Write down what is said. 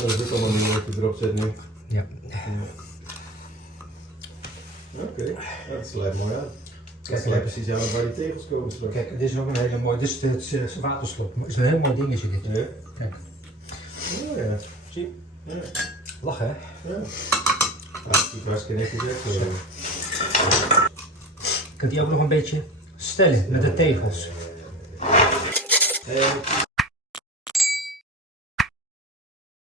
Dat is ook allemaal nieuw wat je erop zet nu. Ja. Oké, ja, dat sluit mooi aan. Dat sluit precies aan waar die tegels komen straks. Kijk, dit is ook een hele mooie, dit is het waterslot. Het is een heel mooi dingetje dit. Ja. Kijk. Oh ja. Zie je? Ja. Lachen hè? Ja. Ja, het ziet hartstikke netjes uit. Je kunt die ook nog een beetje stellen met de tegels.